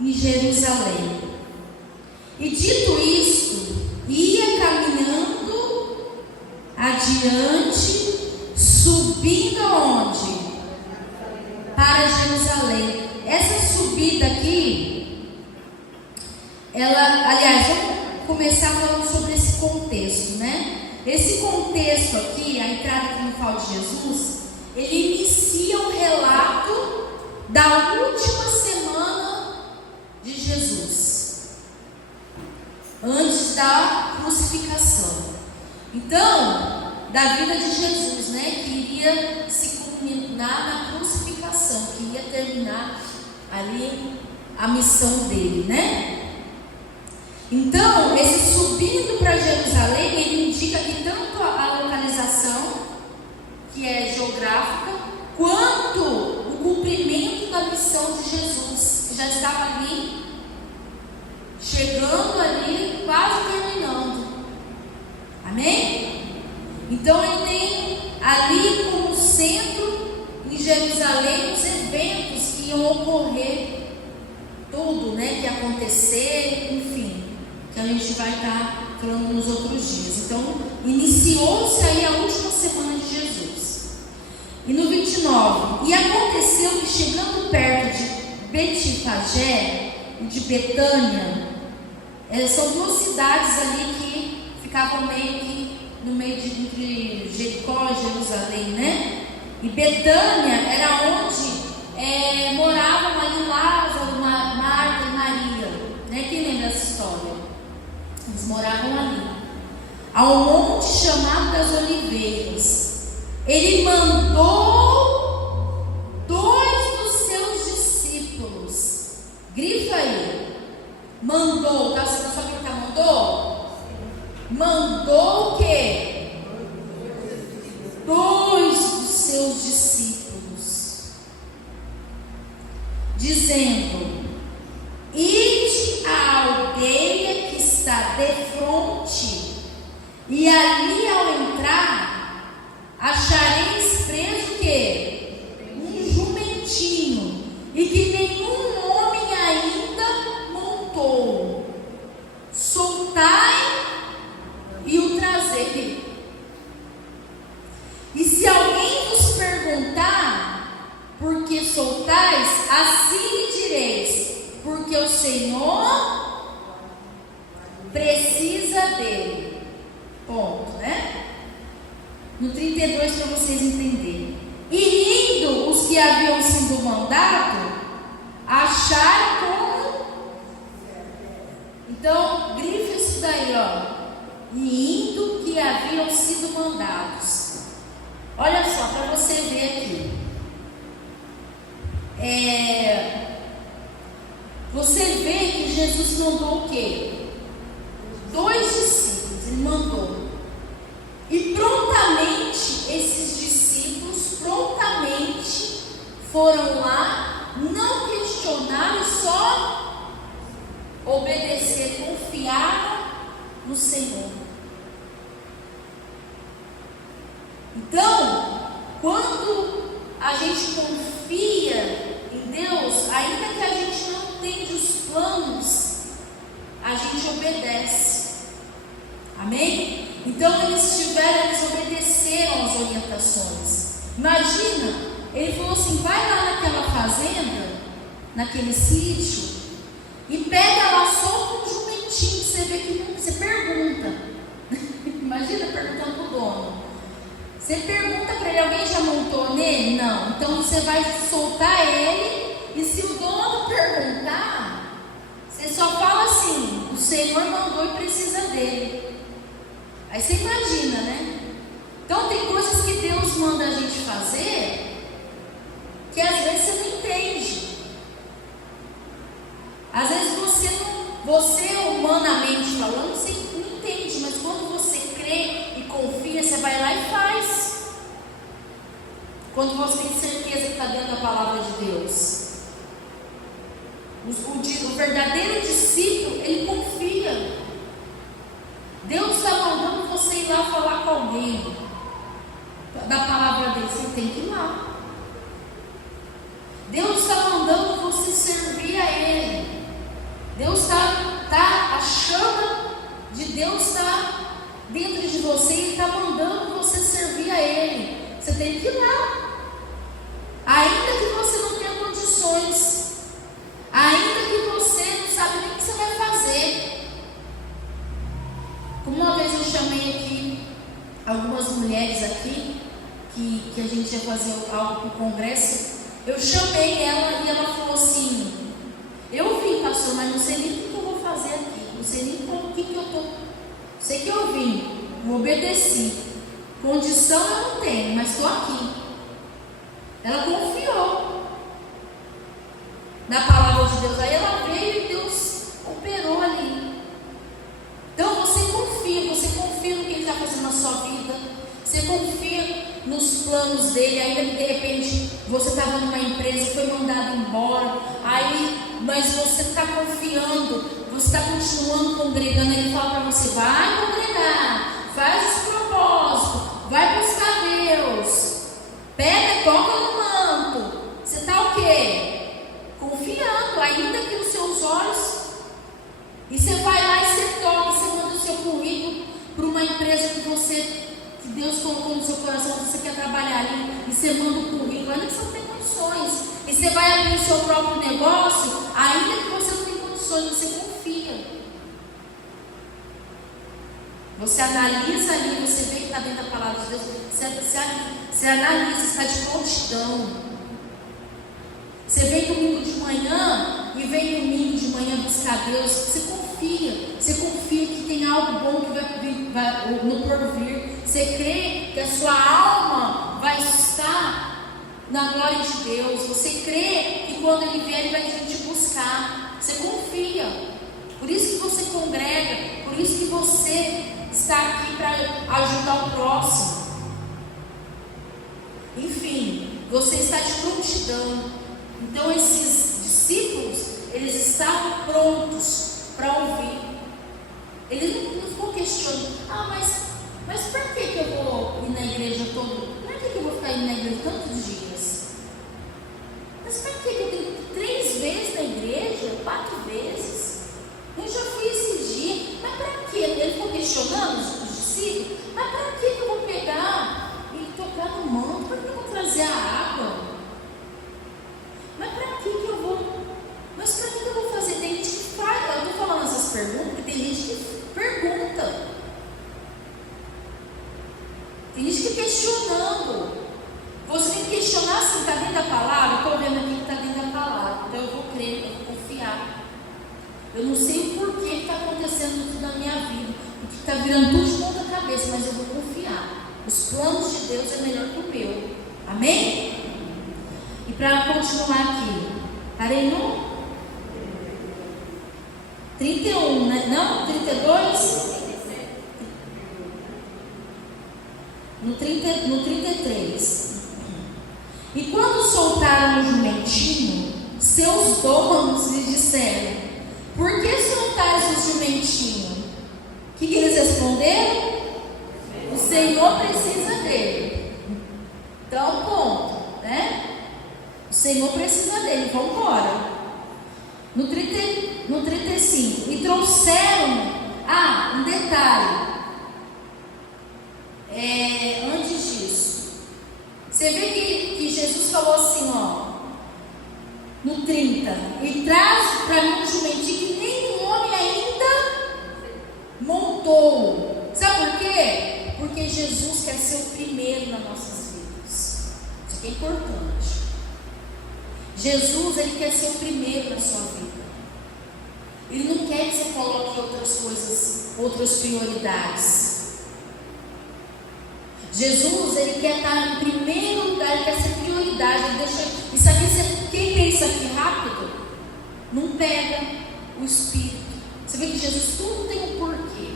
em Jerusalém. E dito isto, ia caminhando adiante, subindo aonde? Para Jerusalém. Essa subida aqui, vamos começar falando sobre esse contexto, né? Esse contexto aqui, a entrada triunfal de Jesus, ele inicia o relato da última semana de Jesus, antes da crucificação. Então, da vida de Jesus, né? Que iria se culminar na crucificação, que ia terminar ali a missão dele, né? Então, esse subindo para Jerusalém, ele indica que tanto a localização, que é geográfica, quanto o cumprimento da missão de Jesus, que já estava ali, chegando ali, quase terminando. Amém? Então, ele tem ali como centro, em Jerusalém, os eventos que iam ocorrer, tudo, né, que ia acontecer, enfim, que a gente vai estar falando nos outros dias. Então, iniciou-se aí a última semana de Jesus. E no 29, e aconteceu que chegando perto de Betfagé e de Betânia, são duas cidades ali que ficavam meio que no meio entre Jericó e Jerusalém, né? E Betânia era onde moravam ali Lázaro, Marta e Maria, né? Quem lembra dessa história? Eles moravam ali, ao monte chamado das Oliveiras. Ele mandou 2 dos seus discípulos. Grifa aí. Mandou. Tá sabendo o que mandou? Mandou o quê? 2 dos seus discípulos, dizendo: ide à aldeia que está defronte, e ali ao entrar achareis preso o quê? Um jumentinho, e que nenhum homem ainda montou. Soltai e o trazei. E se alguém vos perguntar por que soltais, assim lhe direis: porque o Senhor precisa dele. Ponto, né? No 32, para vocês entenderem. E indo os que haviam sido mandados, acharam como. Então, grifa isso daí, ó. E indo que haviam sido mandados. Olha só, para você ver aqui. Você vê que Jesus mandou o quê? 2 discípulos, ele mandou. E prontamente, esses discípulos, foram lá, não questionaram, só obedecer, confiaram no Senhor. Então, quando a gente confia em Deus, ainda que a gente não entende os planos, a gente obedece. Amém? Então eles obedeceram às orientações. Imagina, ele falou assim: vai lá naquela fazenda, naquele sítio, e pega lá só um jumentinho, você vê que você pergunta. Imagina perguntando para o dono. Você pergunta para ele: alguém já montou nele? Não. Então você vai soltar ele, e se o dono perguntar, você só fala assim: o Senhor mandou e precisa dele. Aí você imagina, né? Então tem coisas que Deus manda a gente fazer que às vezes você não entende. Às vezes você humanamente falando, você não entende, mas quando você crê e confia, você vai lá e faz. Quando você tem certeza que está dentro da palavra de Deus. O verdadeiro discípulo, ele confia. Deus está mandando você ir lá falar com alguém da palavra dele, você tem que ir lá. Deus está mandando você servir a Ele, Deus está, a chama de Deus está dentro de você e está mandando você servir a Ele. Você tem que ir lá. Ainda que você não tenha condições, ainda que você não sabe nem o que você vai fazer. Como uma vez eu chamei aqui algumas mulheres aqui, que a gente ia fazer algo para o congresso, eu chamei ela e ela falou assim: eu vim, pastor, mas não sei nem o que eu vou fazer aqui, não sei nem o que eu estou. Sei que eu vim, eu obedeci. Condição eu não tenho, mas estou aqui. Ela confiou na palavra de Deus. Aí ela veio e Deus operou ali. Então você confia no que Ele está fazendo na sua vida. Você confia nos planos dele. Ainda que de repente você estava numa empresa e foi mandado embora, mas você está confiando, você está continuando congregando. Ele fala para você: vai congregar, faz esse propósito, vai buscar Deus, pega, toca no manto. Você está o quê? Confiando, ainda que nos seus olhos. E você vai lá e você toca, você manda o seu currículo para uma empresa que Deus colocou no seu coração, que você quer trabalhar ali, e você manda o currículo, ainda que você não tem condições. E você vai abrir o seu próprio negócio, ainda que você não tem condições, você confia. Você analisa ali, você vê que está dentro da palavra de Deus, você analisa, está de prontidão. Você vem domingo de manhã e vem domingo de manhã buscar Deus, você confia que tem algo bom que vai no porvir. Você crê que a sua alma vai estar na glória de Deus. Você crê que quando Ele vier, Ele vai vir te buscar. Você confia. Por isso que você congrega, por isso que você está aqui para ajudar o próximo. Enfim, você está de prontidão. Então esses discípulos, eles estavam prontos para ouvir. Ele não ficou questionando: mas por que eu vou ir na igreja todo? Por que eu vou ficar indo na igreja tantos dias? Mas por que eu tenho 3 vezes na igreja? 4 vezes? Eu já fui esses dias. Mas para quê? Ele ficou questionando os discípulos: mas para que eu vou pegar e tocar no manto? Para que eu vou trazer a água? Mas para que eu vou? Mas para que eu vou fazer? Tem gente que faz. Eu estou falando essas perguntas porque tem gente que pergunta. Tem gente que questionando. Você tem que questionar se está dentro da palavra. Estou vendo aqui que está dentro da palavra. Então eu vou crer, eu vou confiar. Eu não sei o porquê que está acontecendo tudo na minha vida, o que está virando tudo de ponta cabeça, mas eu vou confiar. Os planos de Deus é melhor que o meu. Amém? E para continuar aqui, parei no 31, né? Não? 32? No 33. E quando soltaram o jumentinho, seus donos lhe disseram: por que soltais o jumentinho? O que eles responderam? O Senhor precisa dele. Então, ponto, né? O Senhor precisa dele, vamos embora. No 35. E trouxeram, um detalhe. Antes disso, você vê que Jesus falou assim, no 30: e traz para mim um jumentinho que nenhum homem ainda montou. Sabe por quê? Porque Jesus quer ser o primeiro nas nossas vidas. Isso aqui é importante. Jesus, Ele quer ser o primeiro na sua vida. Ele não quer que você coloque outras coisas, outras prioridades. Jesus, Ele quer estar em primeiro lugar, Ele quer ser prioridade. Ele deixa isso aqui, quem vê isso aqui rápido, não pega o Espírito. Você vê que Jesus tudo tem um porquê.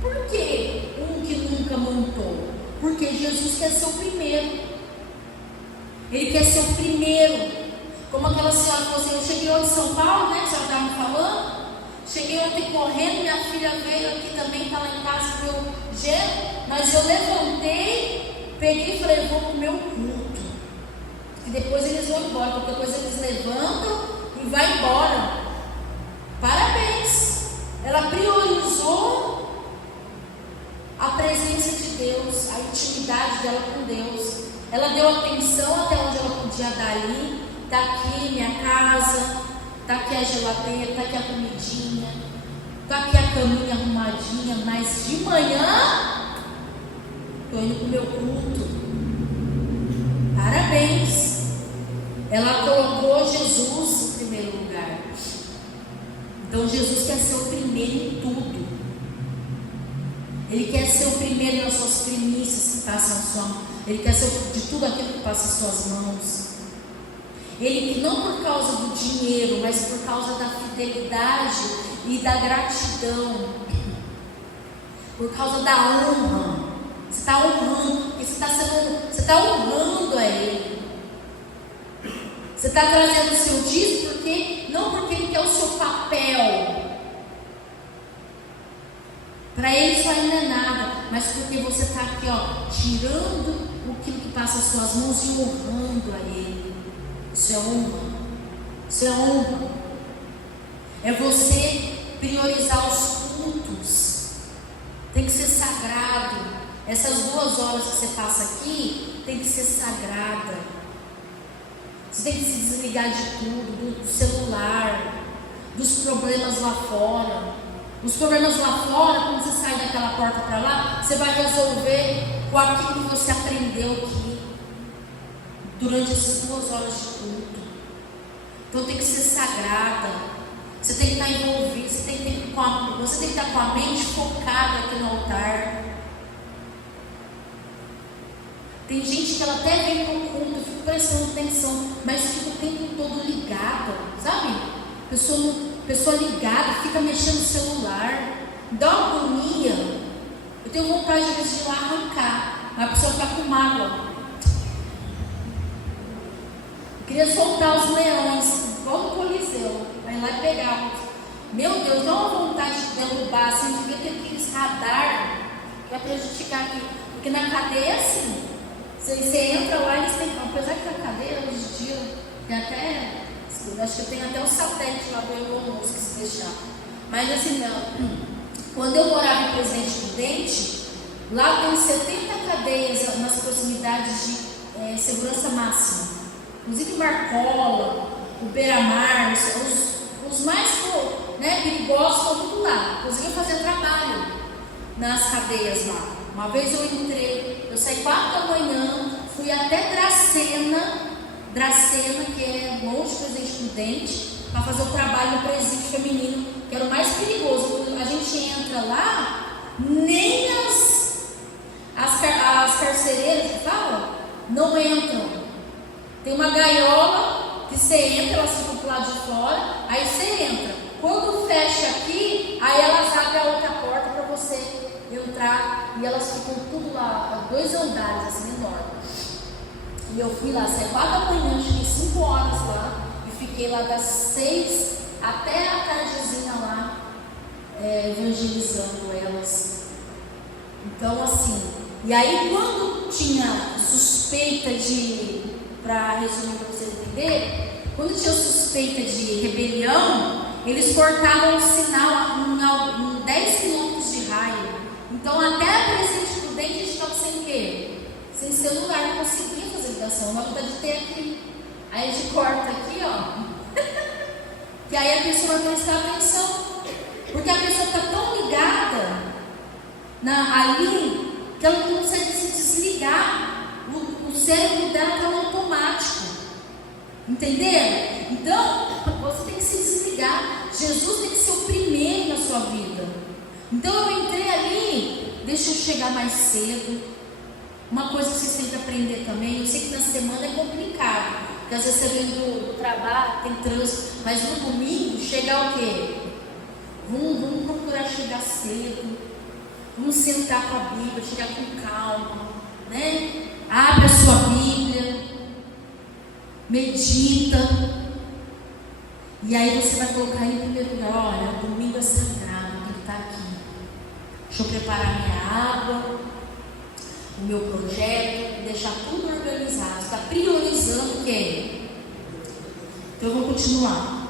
Por que um que nunca montou? Porque Jesus quer ser o primeiro. Ele quer ser o primeiro. Como aquela senhora falou assim: eu cheguei hoje em São Paulo, né? Que a senhora estava me falando. Cheguei ontem correndo, minha filha veio aqui também, está lá em casa com o meu gelo. Mas eu levantei, peguei e falei: eu vou comer o culto. E depois eles vão embora, porque depois eles levantam e vai embora. Para Ela priorizou a presença de Deus, a intimidade dela com Deus. Ela deu atenção até onde ela podia dar ali. Está aqui minha casa, está aqui a geladeira, está aqui a comidinha, está aqui a caminha arrumadinha, mas de manhã estou indo para o meu culto. Parabéns! Ela colocou Jesus em primeiro lugar. Então Jesus quer ser o primeiro em tudo. Ele quer ser o primeiro nas suas primícias que passam a sua mão. Ele quer ser de tudo aquilo que passa em suas mãos. Ele, não por causa do dinheiro, mas por causa da fidelidade e da gratidão, por causa da honra. Você está honrando, você está honrando a Ele. Você está trazendo o seu dízimo não porque Ele quer o seu papel. Para Ele isso aí não é nada, mas porque você está aqui, tirando aquilo que passa às suas mãos e honrando a Ele. Isso é honra. Isso é honra. É você priorizar os cultos. Tem que ser sagrado. Essas 2 horas que você passa aqui tem que ser sagrada. Você tem que se desligar de tudo, do celular, dos problemas lá fora. Os problemas lá fora, quando você sai daquela porta para lá, você vai resolver com aquilo que você aprendeu aqui durante essas 2 horas de culto. Então tem que ser sagrada. Você tem que estar envolvido, você tem que estar com a mente focada aqui no altar. Tem gente que ela até vem para o culto, eu fico prestando atenção, mas fica o tempo todo ligada, sabe? Pessoa ligada, fica mexendo no celular, dá uma agonia. Eu tenho vontade de ir lá arrancar, mas a pessoa está com mágoa. Eu queria soltar os leões, igual no Coliseu, vai lá e pegar. Meu Deus, dá uma vontade de derrubar, assim, devia ter aqueles radar que vai prejudicar aqui. Porque na cadeia, assim, você entra lá e eles têm, apesar que na cadeia, hoje em dia, tem até, acho que tem até um satélite lá do Elon Musk, se deixar. Mas assim, não. Quando eu morava em Presidente Prudente, lá tem 70 cadeias nas proximidades de segurança máxima. Inclusive Marcola, o Beira-Mar, os mais perigosos estão tudo lá. Consegui fazer trabalho nas cadeias lá. Uma vez eu entrei, eu saí 4 da manhã, fui até Dracena, que é longe de Presidente Prudente, para fazer o trabalho no presídio feminino, que era o mais perigoso. Quando a gente entra lá, nem as carcereiras que falam, não entram. Tem uma gaiola que você entra, elas ficam pro lado de fora, aí você entra. Quando fecha aqui, aí elas abrem a outra porta para você entrar, e elas ficam tudo lá, 2 andares, assim, enormes. E eu fui lá, saí 4 da manhã, cheguei 5 horas lá, e fiquei lá das 6 até a tardezinha lá, evangelizando elas. Então, assim, e aí quando tinha suspeita para resumir para vocês entenderem, quando tinha suspeita de rebelião, eles cortavam o sinal em 10 quilômetros de raio. Então, até a Presidente Prudente, a gente estava sem o quê? Sem celular, não conseguia fazer ligação. Na verdade, tem aqui. Aí a gente corta aqui, que aí a pessoa vai prestar atenção. Porque a pessoa está tão ligada ali que ela não consegue se desligar. O cérebro dela está no automático. Entenderam? Então, você tem que se desligar. Jesus tem que ser o primeiro na sua vida. Então eu entrei ali, deixa eu chegar mais cedo. Uma coisa que vocês têm que aprender também, eu sei que na semana é complicado, porque às vezes você vem do trabalho, tem trânsito, mas no domingo chegar o quê? Vamos procurar chegar cedo, vamos sentar com a Bíblia, chegar com calma, né? Abre a sua Bíblia, medita, e aí você vai colocar em primeiro lugar, olha, o domingo é sagrado, ele está aqui. Deixa eu preparar minha água, o meu projeto, deixar tudo organizado. Está priorizando o quê? Então eu vou continuar.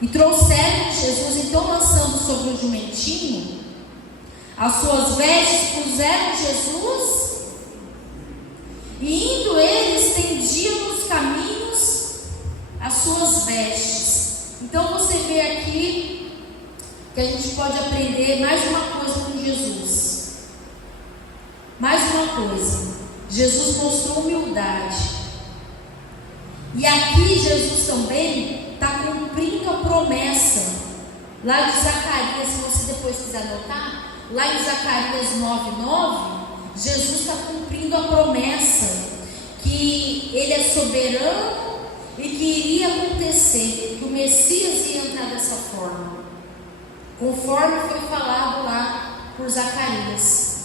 E trouxeram Jesus, então lançando sobre o jumentinho as suas vestes, puseram Jesus, e indo ele, estendiam nos caminhos as suas vestes. Então você vê aqui que a gente pode aprender mais uma coisa com Jesus. Mais uma coisa, Jesus mostrou humildade. E aqui Jesus também está cumprindo a promessa lá de Zacarias. Se você depois quiser anotar, lá em Zacarias 9:9, Jesus está cumprindo a promessa que Ele é soberano e que iria acontecer, que o Messias ia entrar dessa forma, conforme foi falado lá por Zacarias,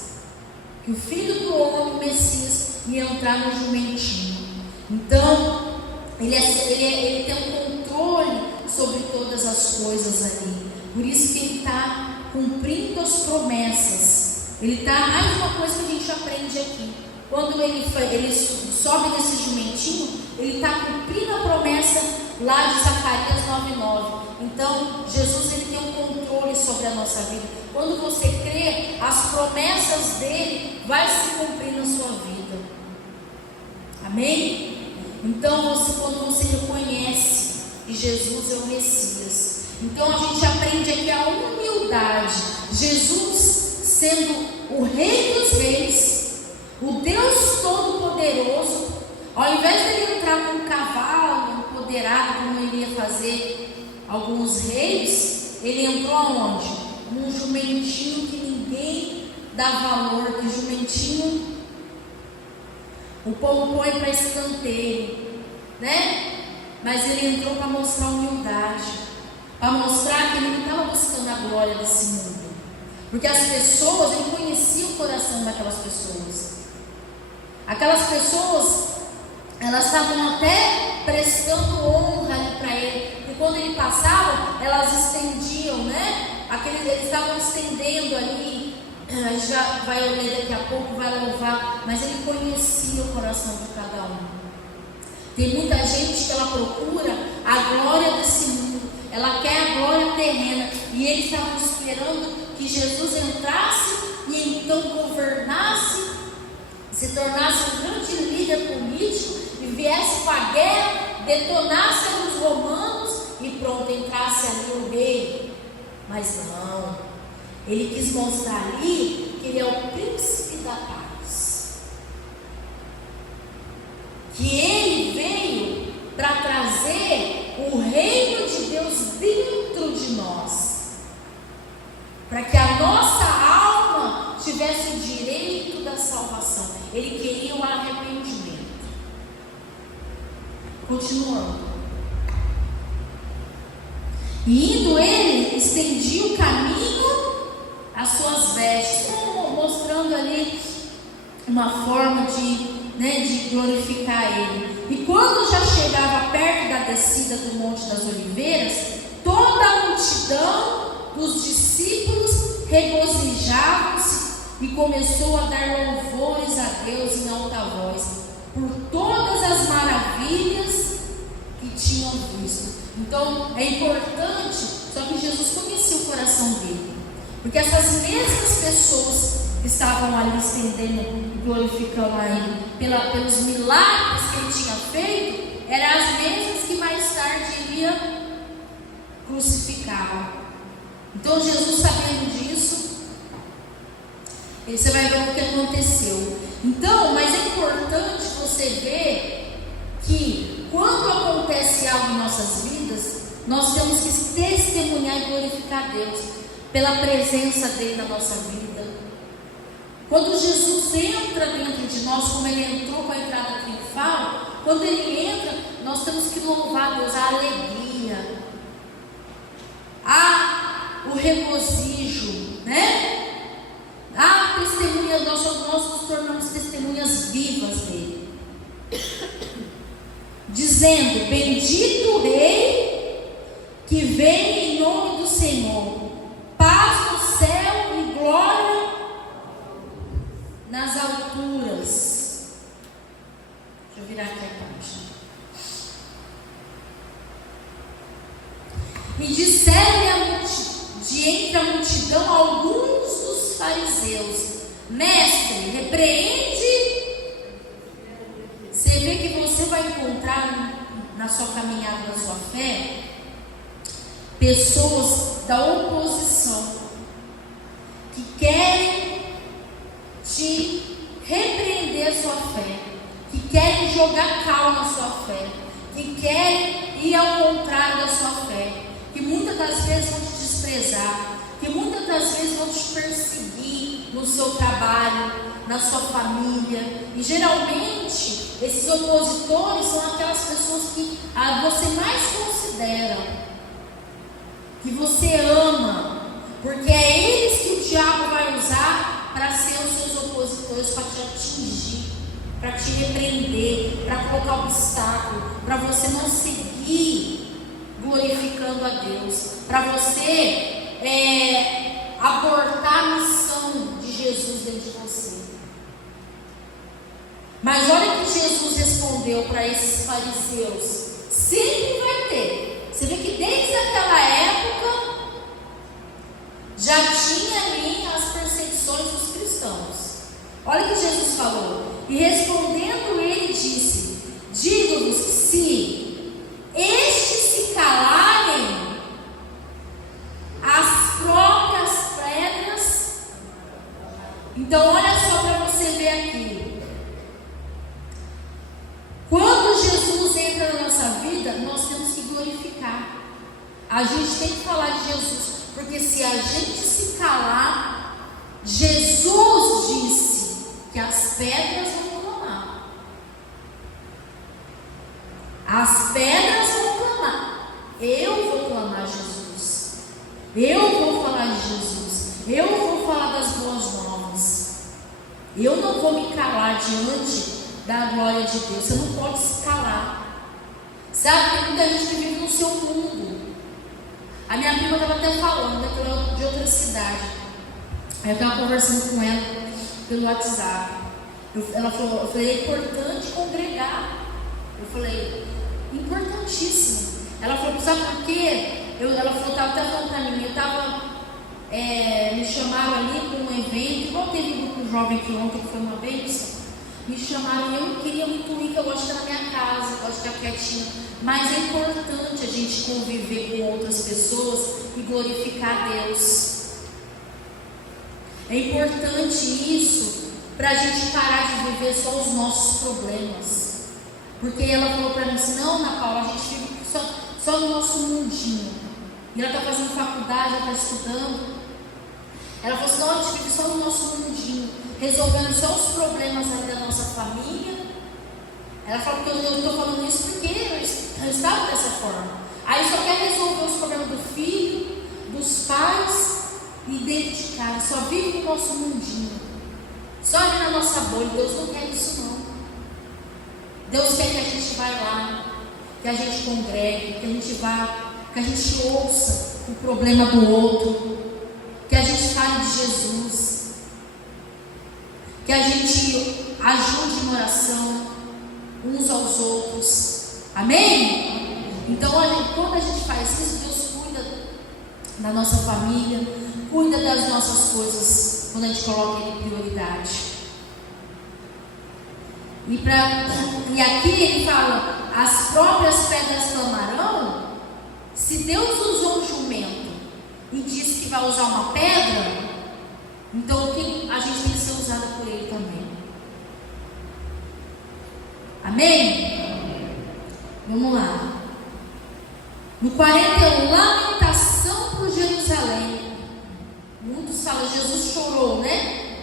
que o Filho do Homem, o Messias, ia entrar no jumentinho. Então ele tem um controle sobre todas as coisas ali. Por isso que ele está cumprindo as promessas. Ele está, mais uma coisa que a gente aprende aqui, quando ele sobe nesse jumentinho, ele está cumprindo a promessa lá de Zacarias 9:9. Então Jesus, ele tem um controle sobre a nossa vida. Quando você crê, as promessas dele vai se cumprir na sua vida. Amém? Então quando você reconhece que Jesus é o Messias, então a gente aprende aqui a humildade. Jesus sendo o Rei dos Reis, o Deus Todo-Poderoso, ao invés de ele entrar com um cavalo empoderado, como ele ia fazer alguns reis, ele entrou aonde? Num jumentinho que ninguém dá valor, que jumentinho o povo põe para escanteio, né? Mas ele entrou para mostrar humildade, para mostrar que ele não estava buscando a glória desse mundo. Porque as pessoas, ele conhecia o coração daquelas pessoas. Aquelas pessoas, elas estavam até prestando honra ali para ele. E quando ele passava, elas estendiam, né? Eles estavam estendendo ali. A gente já vai ler daqui a pouco, vai louvar. Mas ele conhecia o coração de cada um. Tem muita gente que ela procura a glória desse mundo. Ela quer a glória terrena. E eles estavam esperando que Jesus entrasse e então governasse, se tornasse um grande líder político e viesse com a guerra, detonasse os romanos e pronto, entrasse ali o rei. Mas não, ele quis mostrar ali que ele é o príncipe da paz, que ele veio para trazer o reino de Deus dentro de nós, para que a nossa alma tivesse o direito da salvação. Ele queria o arrependimento. Continuando. E indo ele, estendia o caminho às suas vestes, mostrando ali uma forma de glorificar ele. E quando já chegava perto da descida do Monte das Oliveiras, toda a multidão dos discípulos regozijavam-se e começou a dar louvores a Deus em alta voz por todas as maravilhas que tinham visto. Então é importante, só que Jesus conhecia o coração dele, porque essas mesmas pessoas que estavam ali estendendo e glorificando a ele pelos milagres que ele tinha feito, eram as mesmas que mais tarde iria crucificar. Então Jesus, sabendo disso, você vai ver o que aconteceu. Então, mas é importante você ver que quando acontece algo em nossas vidas, nós temos que testemunhar e glorificar Deus pela presença dele na nossa vida. Quando Jesus entra dentro de nós, como ele entrou com a entrada triunfal, quando ele entra, nós temos que louvar Deus, a alegria, o regozijo, né? A testemunha, nós nos tornamos testemunhas vivas dele, dizendo: bendito o Rei que vem em nome do Senhor, paz no céu e glória nas alturas. Deixa eu virar aqui a página. E disseram de entre a multidão alguns dos fariseus: Mestre, repreende. Você vê que você vai encontrar na sua caminhada, na sua fé, pessoas da oposição que querem te repreender a sua fé, que querem jogar cal na sua fé, que querem ir ao contrário da sua fé, que muitas das vezes vão te desprezar, que muitas das vezes vão te perseguir no seu trabalho, na sua família. E geralmente esses opositores são aquelas pessoas que você mais considera, que você ama, porque é eles que o diabo vai usar para ser os seus opositores, para te atingir, para te repreender, para colocar obstáculo, para você não seguir glorificando a Deus, para você abortar a missão de Jesus dentro de você. Mas olha que Jesus respondeu para esses fariseus: sempre vai ter. Você vê que desde aquela época já tinha ali as perseguições dos cristãos. Olha o que Jesus falou. E respondendo ele disse: digo-vos que se estes se calarem, as próprias pedras. Então olha só para você ver aqui. Quando Jesus entra na nossa vida, nós temos que glorificar. A gente tem que falar de Jesus, porque se a gente se calar, Jesus disse que as pedras vão clamar. As pedras vão clamar. Eu vou clamar Jesus. Eu vou falar de Jesus. Eu vou falar das boas novas. Eu não vou me calar diante da glória de Deus. Você não pode se calar. Sabe, tem muita gente que vive no seu mundo. A minha prima estava até falando, de outra cidade. Aí eu estava conversando com ela pelo WhatsApp. Ela falou, eu falei, é importante congregar. Eu falei, importantíssimo. Ela falou, sabe por quê? Ela falou, estava até falando para mim, me chamaram ali para um evento, igual teve um grupo jovem aqui ontem, que foi uma bênção. Me chamaram e eu não queria muito ir, que eu gosto de estar na minha casa, eu gosto de ficar quietinha. Mas é importante a gente conviver com outras pessoas e glorificar a Deus. É importante isso para a gente parar de viver só os nossos problemas. Porque ela falou para mim assim, não, Ana Paula, a gente vive só no nosso mundinho. E ela está fazendo faculdade, ela está estudando. Ela falou assim, não, a gente vive só no nosso mundinho, resolvendo só os problemas da nossa família. Ela falou que eu estou falando isso porque eu estava dessa forma. Aí só quer resolver os problemas do filho, dos pais e dentro de casa. Só vive no nosso mundinho, só ali na nossa bolha. Deus não quer isso não. Deus quer que a gente vá lá, que a gente congregue, que a gente vá, que a gente ouça o problema do outro, que a gente fale de Jesus, que a gente ajude em oração uns aos outros. Amém? Então, quando a gente faz isso, Deus cuida da nossa família, cuida das nossas coisas, quando a gente coloca Ele em prioridade. E aqui ele fala, as próprias pedras clamarão. Se Deus usou um jumento e disse que vai usar uma pedra, então a gente tem que ser usada por Ele também. Amém? Vamos lá. No 41, lamentação por Jerusalém. Muitos falam, Jesus chorou, né?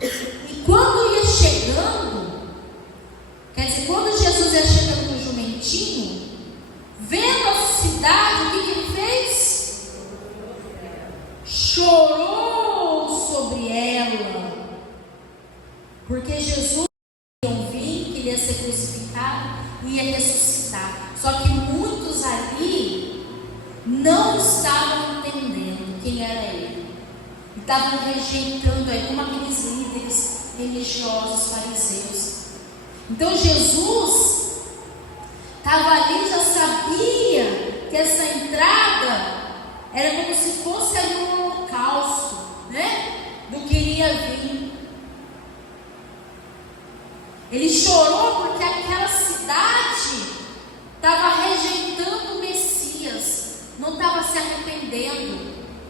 E quando ia chegando, quer dizer, quando Jesus ia chegando no jumentinho, vendo a cidade, o que ele fez? Chorou sobre ela, porque Jesus ia ouvir que ele ia ser crucificado e ia ressuscitar. Só que muitos ali não estavam entendendo quem era ele, e estavam rejeitando ele, como aqueles líderes religiosos, fariseus. Então Jesus estava ali, já sabia que essa entrada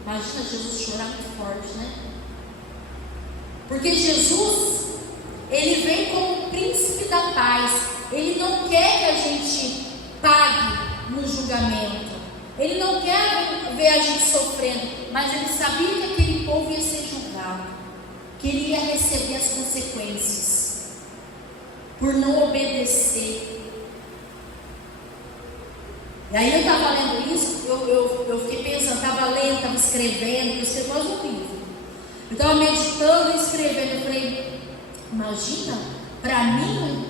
Imagina Jesus chorar muito forte, né? Porque Jesus, ele vem como príncipe da paz. Ele não quer que a gente pague no julgamento. Ele não quer ver a gente sofrendo, mas ele sabia que aquele povo ia ser julgado, que ele ia receber as consequências por não obedecer. E aí eu estava lendo isso, eu fiquei pensando, estava lendo, estava escrevendo, eu escrevi quase um livro. Eu estava meditando e escrevendo, eu falei, imagina, para mim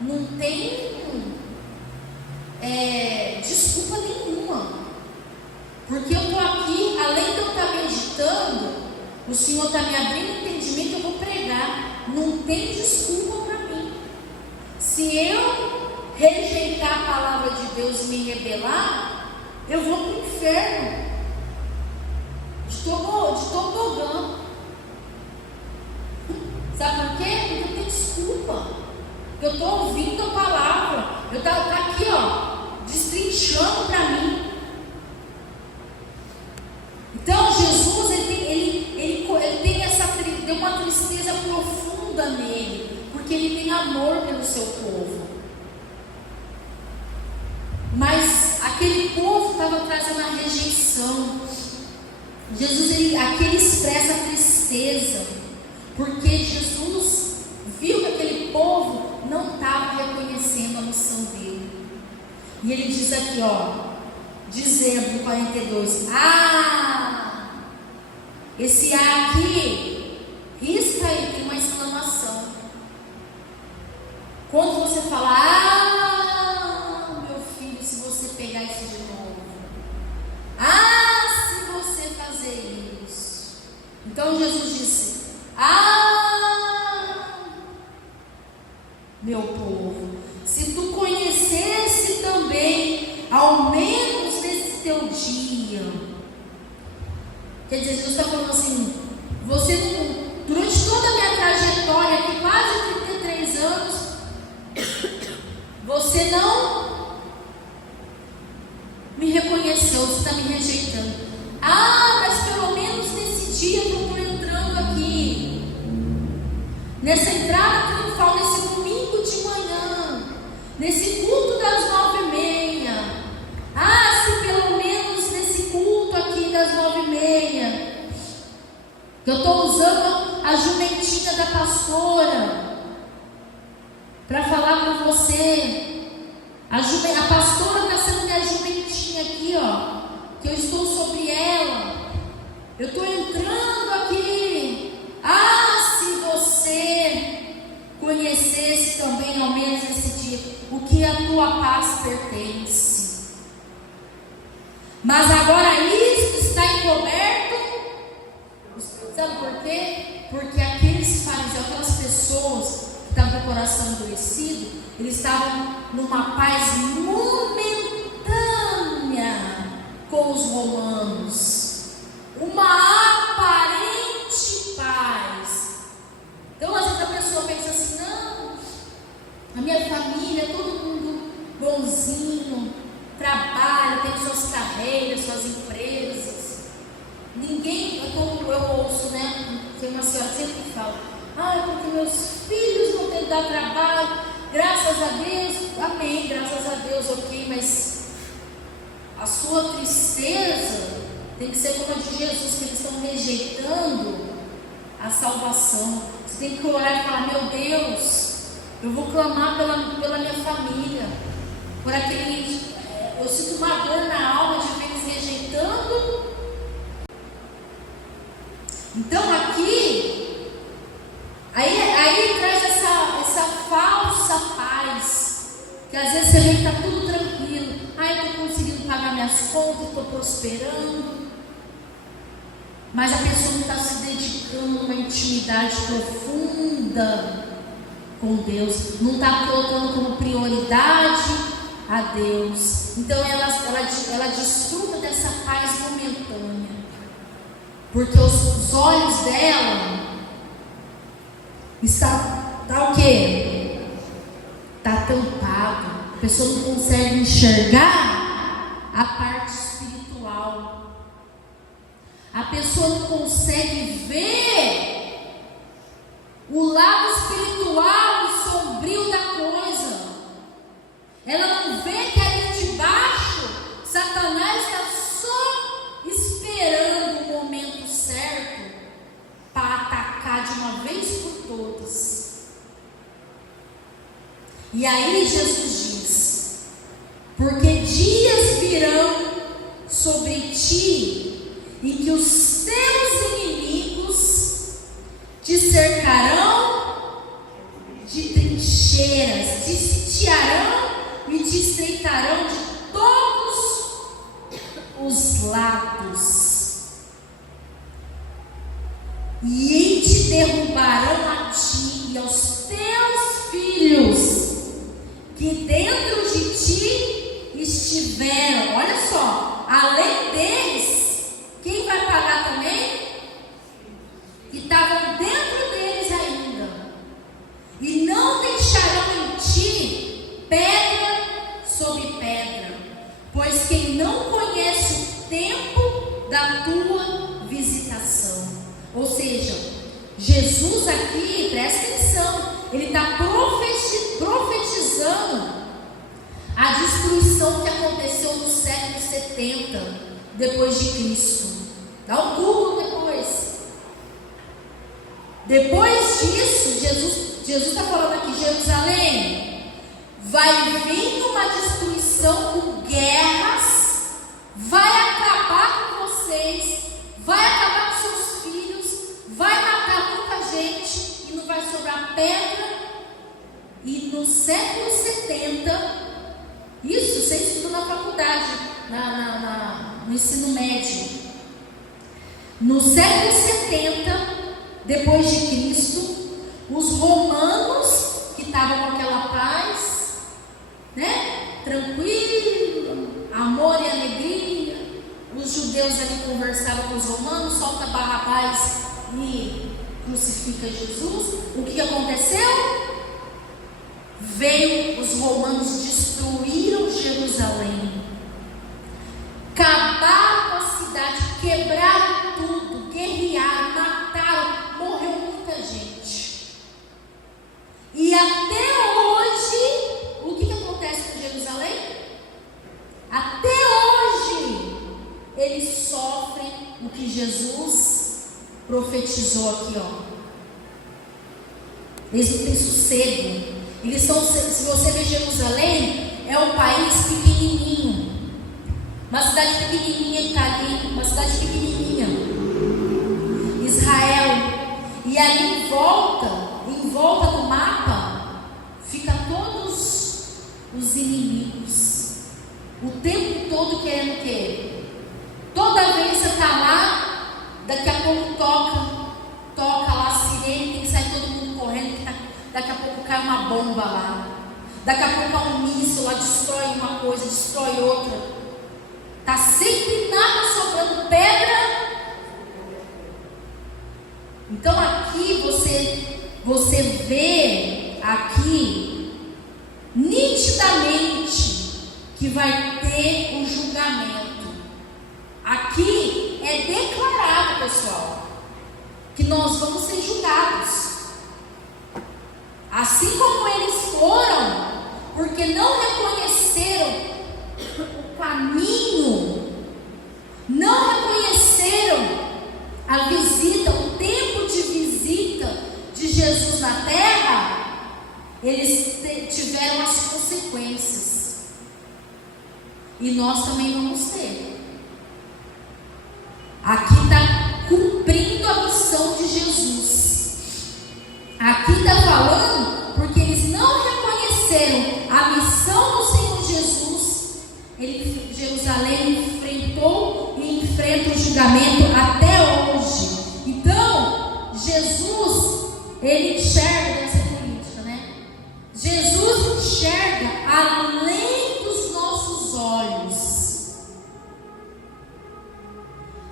não tem desculpa nenhuma. Porque eu estou aqui, além de eu estar meditando, o Senhor está me abrindo entendimento, eu vou pregar. Não tem desculpa para mim. Se eu rejeitar a palavra de Deus e me rebelar, eu vou para o inferno de tobogã. Sabe por quê? Porque não tem desculpa. Eu estou ouvindo a palavra, eu estou aqui, destrinchando para mim. Então Jesus, ele tem uma tristeza profunda nele, porque ele tem amor pelo seu povo. Mas aquele povo estava trazendo a rejeição. Jesus, aqui ele expressa a tristeza, porque Jesus viu que aquele povo não estava reconhecendo a missão dele. E ele diz aqui, dizendo no 42, esse A aqui, risca aí, tem uma exclamação. Quando você fala, meu filho, se você pegar isso de novo, se você fazer isso. Então Jesus disse, meu povo, se tu conhecesse também, ao menos nesse teu dia. Quer dizer, Jesus está falando assim, você durante toda a minha trajetória aqui, quase 33 anos, você não me reconheceu, você está me rejeitando. Mas pelo menos nesse dia que eu estou entrando aqui, nessa entrada triunfal, nesse domingo de manhã, nesse culto das 9h30, se pelo menos nesse culto aqui das 9h30, eu estou usando a jumentinha da pastora para falar com você. A pastora está sendo minha jumentinha aqui, que eu estou sobre ela. Eu estou entrando aqui. Se você conhecesse também, ao menos esse dia, o que a tua paz pertence. Mas agora isto está encoberto. Sabe por quê? Porque aqueles fariseus, aquelas pessoas que estavam com o coração endurecido, eles estavam numa paz momentânea com os romanos, uma aparente paz. Então às vezes a pessoa pensa assim, não, a minha família, todo mundo bonzinho, trabalha, tem suas carreiras, suas empresas. Ninguém, eu ouço, né? Tem uma senhora sempre que fala, porque meus filhos vão ter que dar trabalho, graças a Deus, amém, graças a Deus, ok, mas a sua tristeza tem que ser como a de Jesus, que eles estão rejeitando a salvação. Você tem que orar e falar, meu Deus, eu vou clamar pela minha família, por aquele, eu sinto uma dor na alma de ver eles rejeitando. Então aqui, aí traz essa falsa paz, que às vezes você vê que está tudo tranquilo, eu estou conseguindo pagar minhas contas, estou prosperando, mas a pessoa não está se dedicando numa intimidade profunda com Deus, não está colocando como prioridade a Deus. Então ela desfruta dessa paz momentânea, porque os olhos dela tá o quê? Está tampado. A pessoa não consegue enxergar a parte espiritual. pessoa não consegue ver o lado espiritual e sombrio da coisa. Ela não vê que ali de baixo Satanás está só esperando o momento certo para atacar de uma vez por todas. E aí Jesus diz: porque dias virão sobre ti e que os teus inimigos te cercarão de trincheiras, te sitiarão e te estreitarão de todos os lados, e te derrubarão a ti e aos teus filhos que dentro de ti estiveram. Olha só, além deles, quem vai pagar também? Que estavam dentro deles ainda. E não deixarão em ti pedra sobre pedra, pois quem não conhece o tempo da tua visitação. Ou seja, Jesus aqui, presta atenção, ele está profetizando a destruição que aconteceu no século 70 depois de Cristo. Dá um Google depois. Depois disso, Jesus está falando aqui: Jerusalém, vai vir uma destruição com guerras, vai acabar com vocês, vai acabar com seus filhos, vai matar muita gente e não vai sobrar pedra. E no século 70, isso você estuda na faculdade, no ensino médio. No século 70 depois de Cristo, os romanos, que estavam com aquela paz, né, tranquilo, amor e alegria, os judeus ali conversavam com os romanos, solta Barrabás e crucifica Jesus. O que aconteceu? Veio os romanos, destruíram Jerusalém, acabaram com a cidade, quebraram tudo, guerrearam, mataram, morreu muita gente. E até hoje, o que acontece com Jerusalém? Até hoje, eles sofrem o que Jesus profetizou aqui, ó. Eles não têm sossego. Eles são, se você ver Jerusalém, é um país pequenininho, uma cidade pequenininha que está ali, uma cidade pequenininha, Israel. E ali em volta do mapa, fica todos os inimigos, o tempo todo querendo o quê? Toda vez que você está lá, daqui a pouco toca lá a sirene, tem que sair todo mundo correndo, daqui a pouco cai uma bomba lá, daqui a pouco um míssil lá, destrói uma coisa, destrói outra. Está sempre nada sobrando pedra. Então aqui você vê aqui nitidamente que vai ter um julgamento. Aqui é declarado, pessoal, que nós vamos ser julgados. Assim como eles foram, porque não reconheceram o caminho, não reconheceram a visita, o tempo de visita de Jesus na terra, eles tiveram as consequências. E nós também vamos ter. Aqui está cumprindo a missão de Jesus. Aqui está falando porque eles não reconheceram a missão do Senhor Jesus. Jerusalém enfrentou e enfrenta o julgamento até hoje. Então, Jesus, ele enxerga, deve ser política, né? Jesus enxerga além dos nossos olhos.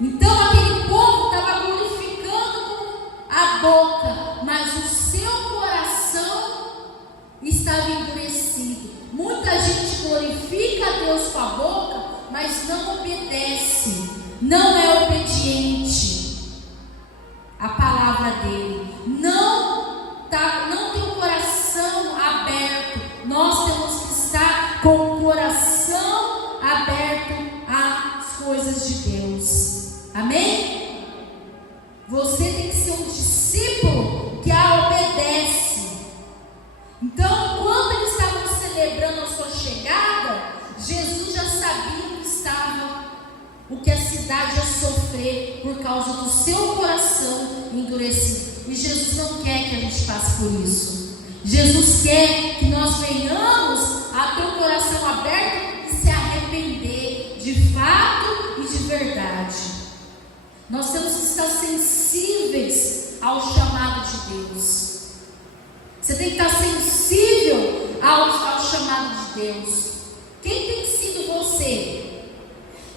Então, aquele povo estava glorificando a boca, mas o seu coração estava endurecido. Muita gente glorifica a Deus com a boca, mas não obedece, não é obediente. coisas de Deus. Amém? Você tem que ser um discípulo que a obedece. Então, quando eles estavam celebrando a sua chegada, Jesus já sabia o que a cidade ia sofrer por causa do seu coração endurecido. E Jesus não quer que a gente passe por isso. Jesus quer que nós venhamos a ter o coração aberto e se arrepender de fato e de verdade. Nós temos que estar sensíveis ao chamado de Deus. Você tem que estar sensível ao chamado de Deus. Quem tem sido você?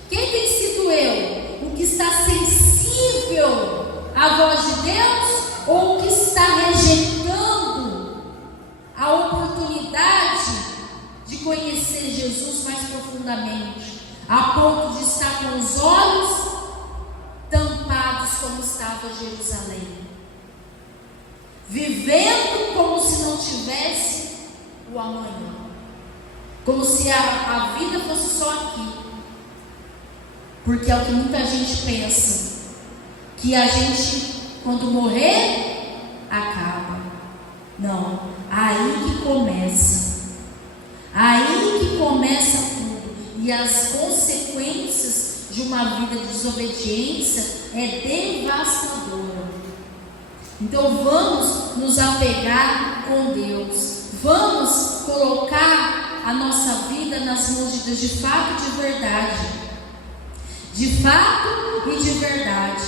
Quem tem sido eu? O que está sensível à voz de Deus ou o que está rejeitando a oportunidade de conhecer Jesus mais profundamente, a ponto de estar com os olhos tampados como estava Jerusalém, vivendo como se não tivesse o amanhã, como se a vida fosse só aqui? Porque é o que muita gente pensa, que a gente, quando morrer, acaba. Não, aí que começa. Aí que começa tudo. E as consequências de uma vida de desobediência é devastadora. Então vamos nos apegar com Deus. Vamos colocar a nossa vida nas mãos de Deus, de fato e de verdade. De fato e de verdade.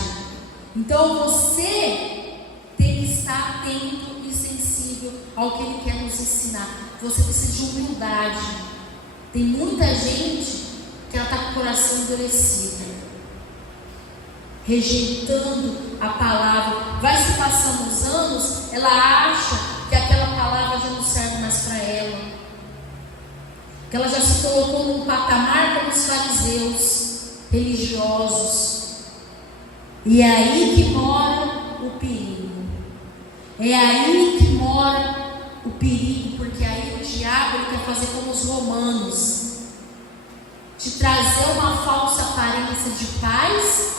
Então você tem que estar atento e sensível ao que Ele quer nos ensinar. Você precisa de humildade. Tem muita gente que ela está com o coração endurecido, rejeitando a palavra. Vai se passando os anos, ela acha que aquela palavra já não serve mais para ela, que ela já se colocou num patamar como os fariseus religiosos. E é aí que mora o perigo. É aí que mora o perigo, porque aí o diabo ele quer fazer como os romanos, te trazer uma falsa aparência de paz.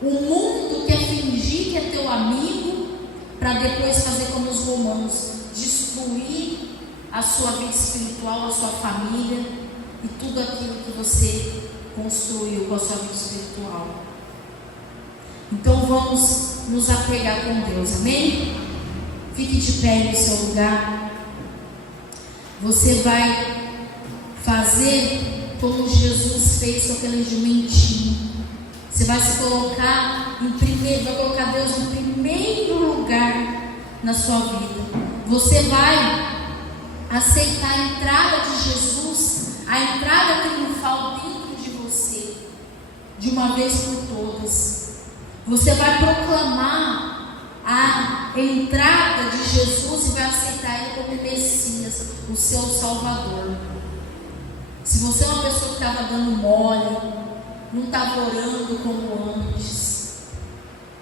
O mundo quer fingir que é teu amigo, para depois fazer como os romanos, destruir a sua vida espiritual, a sua família e tudo aquilo que você construiu com a sua vida espiritual. Então vamos nos apegar com Deus, amém? Fique de pé no seu lugar. Você vai fazer como Jesus fez com aquele jumentinho. Você vai se colocar em primeiro, vai colocar Deus em primeiro lugar na sua vida. Você vai aceitar a entrada de Jesus, a entrada triunfal dentro de você, de uma vez por todas. Você vai proclamar a entrada de Jesus e vai aceitar Ele como Messias, o seu Salvador. Se você é uma pessoa que estava dando mole, não estava orando como antes,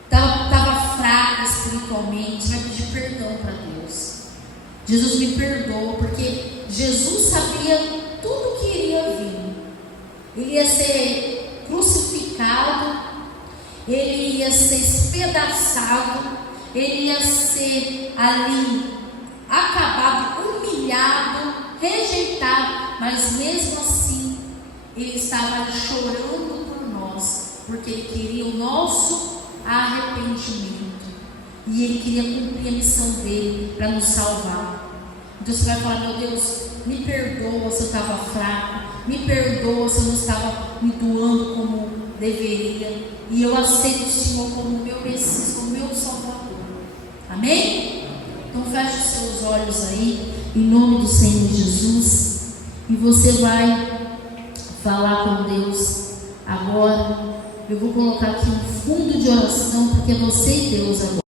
estava fraca espiritualmente, vai pedir perdão para Deus. Jesus, me perdoa, porque Jesus sabia tudo que iria vir. Ele ia ser crucificado, ele ia ser espedaçado, ele ia ser ali acabado, humilhado, rejeitado, mas mesmo assim ele estava chorando por nós, porque ele queria o nosso arrependimento e ele queria cumprir a missão dele para nos salvar. Então você vai falar: meu Deus, me perdoa se eu estava fraco, me perdoa se eu não estava me doando como deveria, e eu aceito o Senhor como meu Messias, como meu Salvador. Amém? Então feche os seus olhos aí, em nome do Senhor Jesus, e você vai falar com Deus agora. Eu vou colocar aqui um fundo de oração, porque é você e Deus agora.